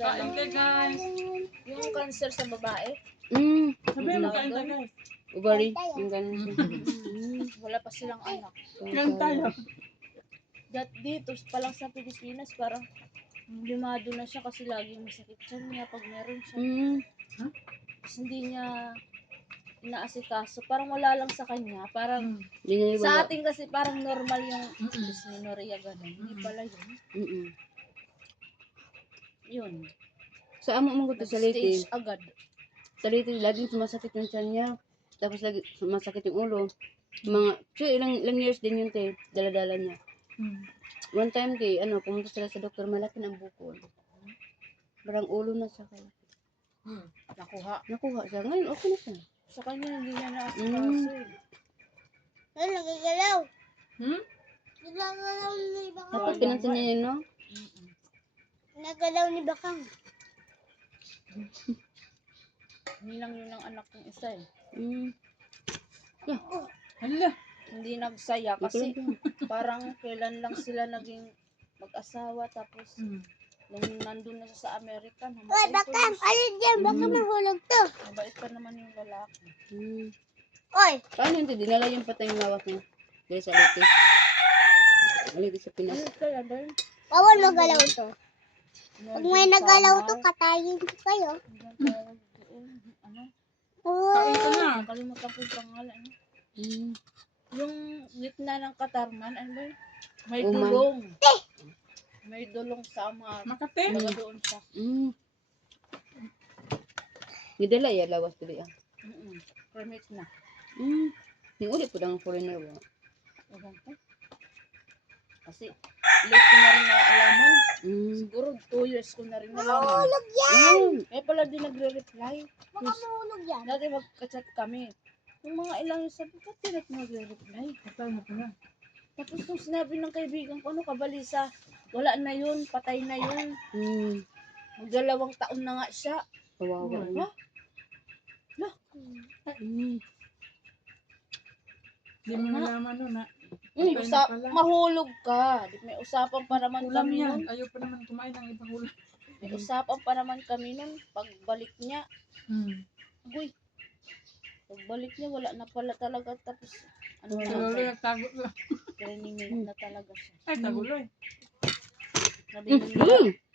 siya Kain ng, tayo guys. yung cancer sa babae. Sabi mo kain tayo guys. Ovary, yung ganun siya. Wala pa silang anak. Kain tayo. Dito pa lang sa Pilipinas, parang lumado na siya kasi laging masakit siya niya pag meron siya. Tapos hindi niya inaasikaso. Parang wala lang sa kanya. Parang Hindi niya sa wala. atin kasi parang normal yung dysmenorrhea ganun. Hindi pala yun. Yun. Sa amo mong gusto sa liti. Stage agad. Sa liti, laging sumasakit yung tiyan niya. Tapos lagi sumasakit yung ulo. Mga, so ilang years din yun te, dala-dala niya. One time kay, pumunta sila sa doktor, malaki ng bukol. Parang ulo na sa kanya. Nakuha siya. Ngayon, okay na siya. Sa kanya hindi niya naasikaso eh. Nagagalaw. Hmm? Nagagalaw ni Bakang. Tapos pinansin niya yun, no? Nagagalaw ni Bakang. Ninang yun ang anak ng isa eh. Hala. Hindi nagsaya kasi parang kailan lang sila naging mag-asawa tapos nung nandun na siya sa Amerika, Uy, Bakang! Alin dyan? Baka mahulog to. mabait pa naman yung lalaki. Uy! Paano yun? Dinala yung patay yung lawas niya. Dali sa liti. Aliti sa Pinas. Kaya ba yun? Bawal magalaw to. Pag may nagalaw to, katayin ko kayo. Ano? Kain ka na. Kalimutan ko yung pangalan. Yung gitna ng Katarman, ano ba yun? May Uman. dulong. May dulong sa ama. Makate. Doon siya. Nidala ya lawas dali ah. Permit na. Yung ulit po lang foreigner ba? Ewan ko. Kasi late ko na rin naalaman. Siguro 2 years ko na rin nalaman. Mahulog yan! Eh pala din nagre-reply. Baka mahulog yan. Dati magka-chat kami. Yung mga ilang sabi ko, tinat nagre-reply. Patay na pala. Tapos nung sinabi ng kaibigan ko, kabalisa, wala na yun, patay na yun. Mag-2 taon na nga siya. Kawawa. Hindi mo nalaman nun na. Mahulog ka. May usapan pa naman Ulam kami yan. nun. Ayaw pa naman kumain ng ibang ulam. May usapan pa naman kami nun. Pagbalik niya, uy, pagbalik niya, wala na pala talaga. Tapos, ano na, Tuloy nagtago lang. reanimate na talaga siya. Ay, taguloy.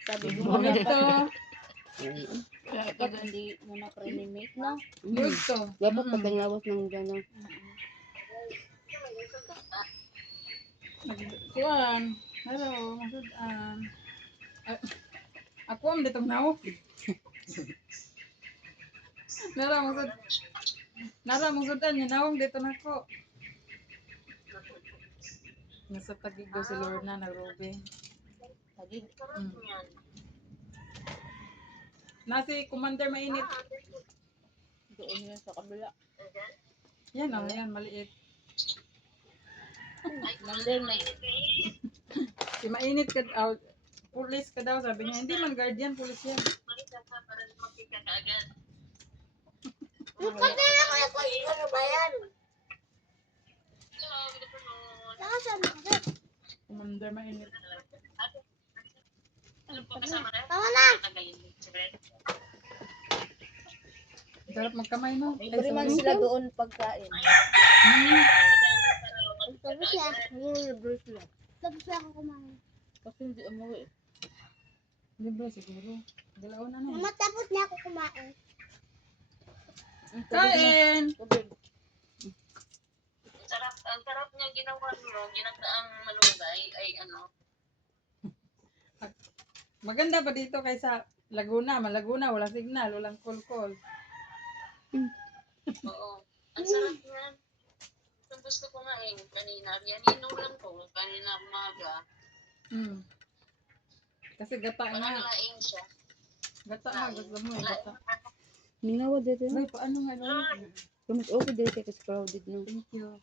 Sabi ko muna Ito. pag hindi mo na reanimate na. Good to. Dapat patay yung lawas ng gano'n. Kuan. Hello, masudan. Ako am ditong naw. Nara masudan niya nawang dito nako. Nasa tagig daw si Lorna na Ruby. Tagig. Nasi Commander mainit. Doon yun sa kabila. Yan o, yan maliit. Nandun na. Si mainit ka daw. Pulis ka daw sabi niya. Hindi man guardian, pulis yan. Kasi lang ako nagpagin ano ba yan? Nakasan ako. Commander mainit. Tama na! Sarap magkamay no. Libre man sila doon pagkain. Tapos siya. Libre sila. Tapos siya ako kumain. Kasi hindi umuwi. Libre siguro. Dalawa na na. Matapos niya ako kumain. Kain! Tubig. Ang sarap niya ginawa niyo, ginagaang malunggay ay ano. Maganda pa dito kaysa Laguna. Malaguna, walang signal, walang call-call. Oo. Ang sarap niyan. Ang gusto ko nga kanina. Yan inulam ko kanina umaga. Kasi gata nga. Pananglaing siya. Gata nga, gusto mo. Gata. Minawa dito. Ay, paano nga no? Mas okay dito kasi crowded no. Thank you.